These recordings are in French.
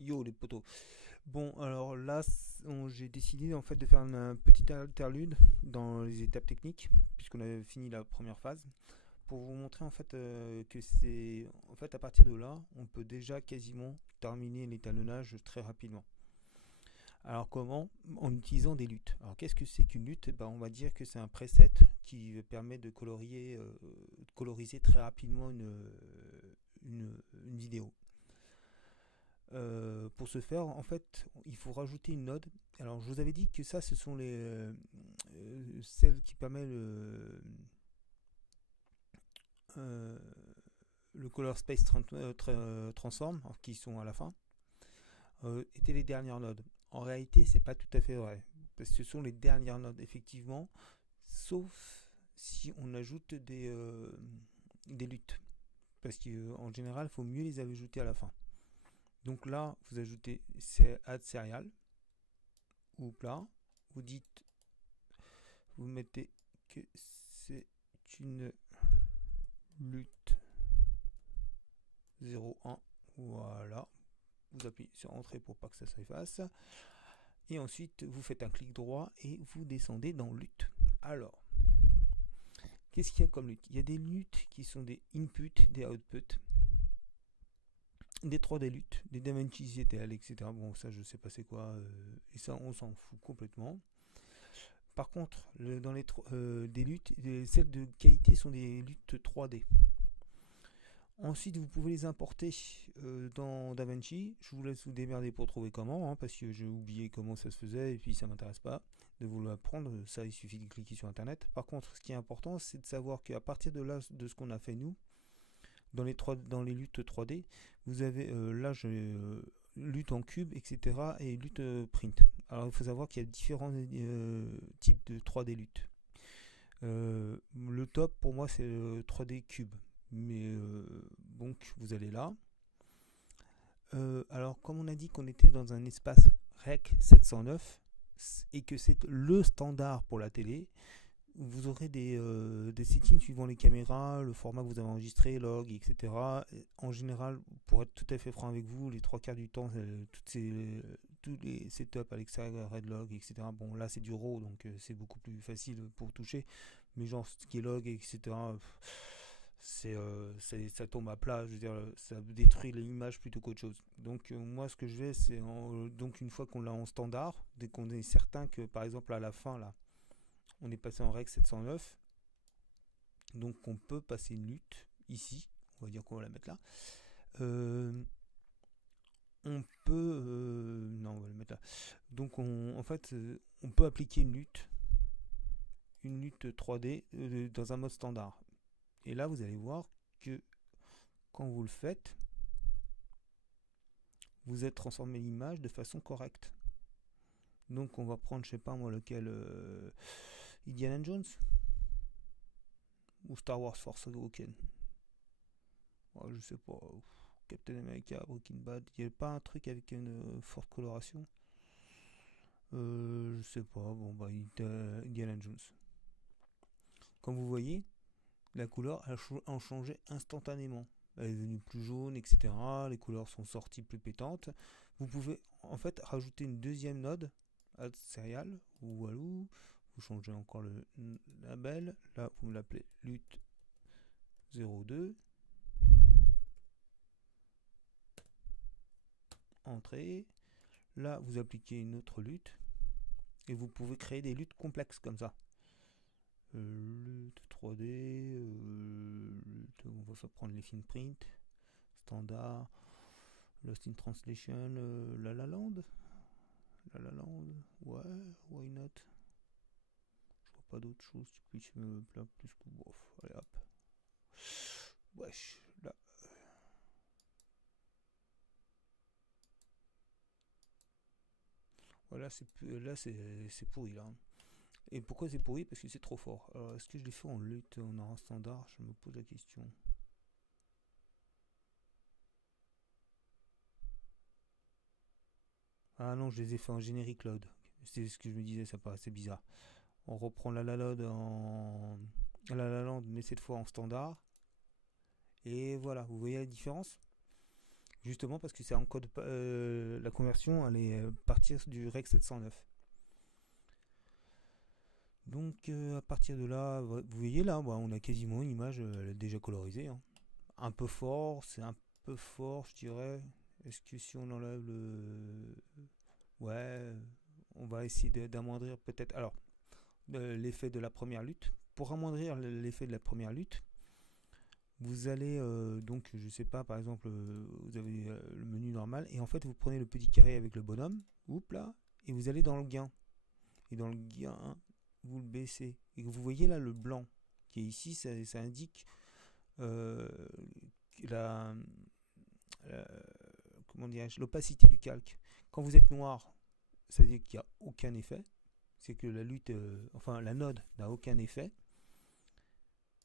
Yo les potos. Bon, alors là, j'ai décidé en fait de faire un petit interlude dans les étapes techniques, puisqu'on avait fini la première phase, pour vous montrer en fait que c'est en fait à partir de là, on peut déjà quasiment terminer l'étalonnage très rapidement. Alors comment? En utilisant des luttes. Alors qu'est-ce que c'est qu'une lutte? On va dire que c'est un preset qui permet de coloriser très rapidement une vidéo. Pour ce faire, en fait, il faut rajouter une node. Alors, je vous avais dit que ça, ce sont celles qui permettent euh, le Color Space Transform, qui sont à la fin, étaient les dernières nodes. En réalité, c'est pas tout à fait vrai, parce que ce sont les dernières nodes, effectivement, sauf si on ajoute des luttes, parce qu'en général, il faut mieux les ajouter à la fin. Donc là, vous ajoutez add serial, ou là, vous dites, vous mettez que c'est une lutte 01, voilà, vous appuyez sur entrée pour pas que ça s'efface, et ensuite vous faites un clic droit et vous descendez dans lutte. Alors, qu'est-ce qu'il y a comme lutte? Il y a des luttes qui sont des inputs, des outputs, des 3D luttes, des DaVinci ZTL, etc. Bon, ça je sais pas c'est quoi, et ça on s'en fout complètement. Par contre, dans des luttes, celles de qualité sont des luttes 3D. Ensuite, vous pouvez les importer dans DaVinci. Je vous laisse vous démerder pour trouver comment, parce que j'ai oublié comment ça se faisait et puis ça m'intéresse pas de vous l'apprendre. Ça, il suffit de cliquer sur Internet. Par contre, ce qui est important, c'est de savoir qu'à partir de là, de ce qu'on a fait nous, dans les luttes 3D, vous avez lutte en cube, etc. et lutte print. Alors, il faut savoir qu'il y a différents types de 3D lutte. Le top pour moi c'est le 3D cube, mais donc vous allez là. Alors comme on a dit qu'on était dans un espace REC 709 et que c'est le standard pour la télé, vous aurez des settings suivant les caméras, le format que vous avez enregistré, log, etc. En général, pour être tout à fait franc avec vous, les trois quarts du temps, tous les setups à l'extérieur, Redlog, etc. Bon, là c'est du RAW, donc c'est beaucoup plus facile pour toucher. Mais genre, ce qui est log, etc., ça tombe à plat, je veux dire, ça détruit l'image plutôt qu'autre chose. Donc moi, ce que je vais, donc une fois qu'on l'a en standard, dès qu'on est certain que, par exemple, à la fin, là, on est passé en règle 709, donc on peut passer une lutte ici, on va dire qu'on va la mettre là. On peut, non, on va la mettre là. Donc en fait, on peut appliquer une lutte 3D dans un mode standard. Et là, vous allez voir que quand vous le faites, vous êtes transformé l'image de façon correcte. Donc on va prendre, je sais pas moi lequel, Indiana Jones ou Star Wars Force Awakens. Ouais, je sais pas. Captain America, Breaking Bad. Il n'y a pas un truc avec une forte coloration? Je sais pas. Bon, bah, Indiana Jones. Comme vous voyez, la couleur a changé instantanément. Elle est devenue plus jaune, etc. Les couleurs sont sorties plus pétantes. Vous pouvez en fait rajouter une deuxième node, add serial, ou walou. Vous changez encore le label. Là, vous l'appelez lutte 02. Entrée. Là, vous appliquez une autre lutte. Et vous pouvez créer des luttes complexes comme ça. Lutte 3D, on va prendre les finprint, standard, Lost in Translation, La La Land. La La Land, ouais, why not? Je vois pas d'autre chose qui puisse me plaire plus que bof. Allez hop. Wesh, là. Voilà, c'est pourri là. Et pourquoi c'est pourri? Parce que c'est trop fort. Alors, est-ce que je l'ai fait en lutte, en standard? Je me pose la question. Ah non, je les ai fait en générique load. C'est ce que je me disais, ça paraissait bizarre. On reprend la load La Land, mais cette fois en standard. Et voilà, vous voyez la différence? Justement parce que c'est en code, la conversion, elle est partir du Rec 709. Donc à partir de là, vous voyez là, on a quasiment une image déjà colorisée, hein. Un peu fort, c'est un peu fort, je dirais. Est-ce que si on enlève le... Ouais, on va essayer d'amoindrir peut-être... Alors, l'effet de la première lutte. Pour amoindrir l'effet de la première lutte, vous allez donc, je sais pas, par exemple, vous avez le menu normal, et en fait, vous prenez le petit carré avec le bonhomme, oups là, et vous allez dans le gain. Et dans le gain, vous le baissez. Et vous voyez là le blanc qui est ici, ça indique euh, la, la- comment dirais-je, l'opacité du calque. Quand vous êtes noir, ça veut dire qu'il n'y a aucun effet. C'est que la lutte, enfin la node n'a aucun effet.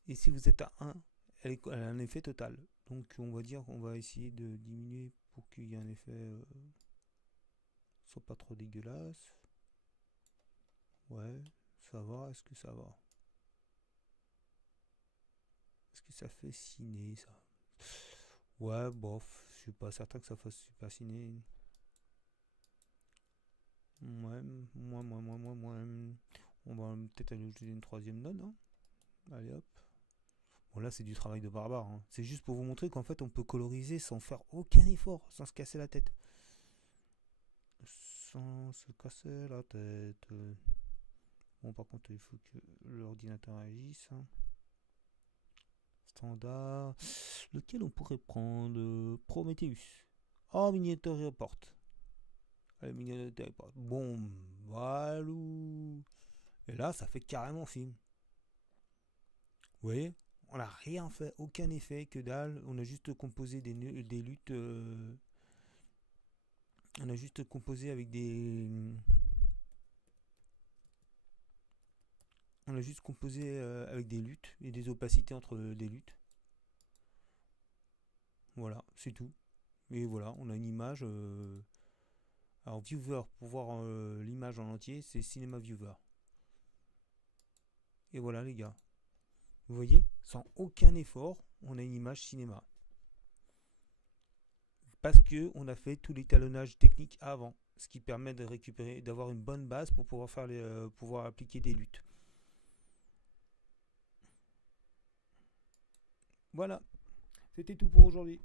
Et si vous êtes à 1, elle a un effet total. Donc on va dire qu'on va essayer de diminuer pour qu'il y ait un effet soit pas trop dégueulasse. Ouais, ça va, est-ce que ça va? Est-ce que ça fait ciné ça? Ouais, bof, je suis pas certain que ça fasse super ciné. Ouais, moi. On va peut-être aller ajouter une troisième node, hein. Allez hop. Bon là c'est du travail de barbare, hein. C'est juste pour vous montrer qu'en fait on peut coloriser sans faire aucun effort, sans se casser la tête. Sans se casser la tête. Bon par contre il faut que l'ordinateur agisse, hein. Standard. Lequel on pourrait prendre? Prometheus. Oh, Miniature Report. Allez, Miniature Report. Bon, voilà. Et là, ça fait carrément film. Vous voyez? On n'a rien fait, aucun effet, que dalle. On a juste composé des luttes. On a juste composé avec des. On a juste composé avec des luttes et des opacités entre des luttes. Voilà, c'est tout. Et voilà, on a une image. Alors, Viewer, pour voir l'image en entier, c'est Cinema Viewer. Et voilà, les gars. Vous voyez, sans aucun effort, on a une image cinéma. Parce que on a fait tout l'étalonnage technique avant, ce qui permet de récupérer, d'avoir une bonne base pour pouvoir faire pouvoir appliquer des luttes. Voilà, c'était tout pour aujourd'hui.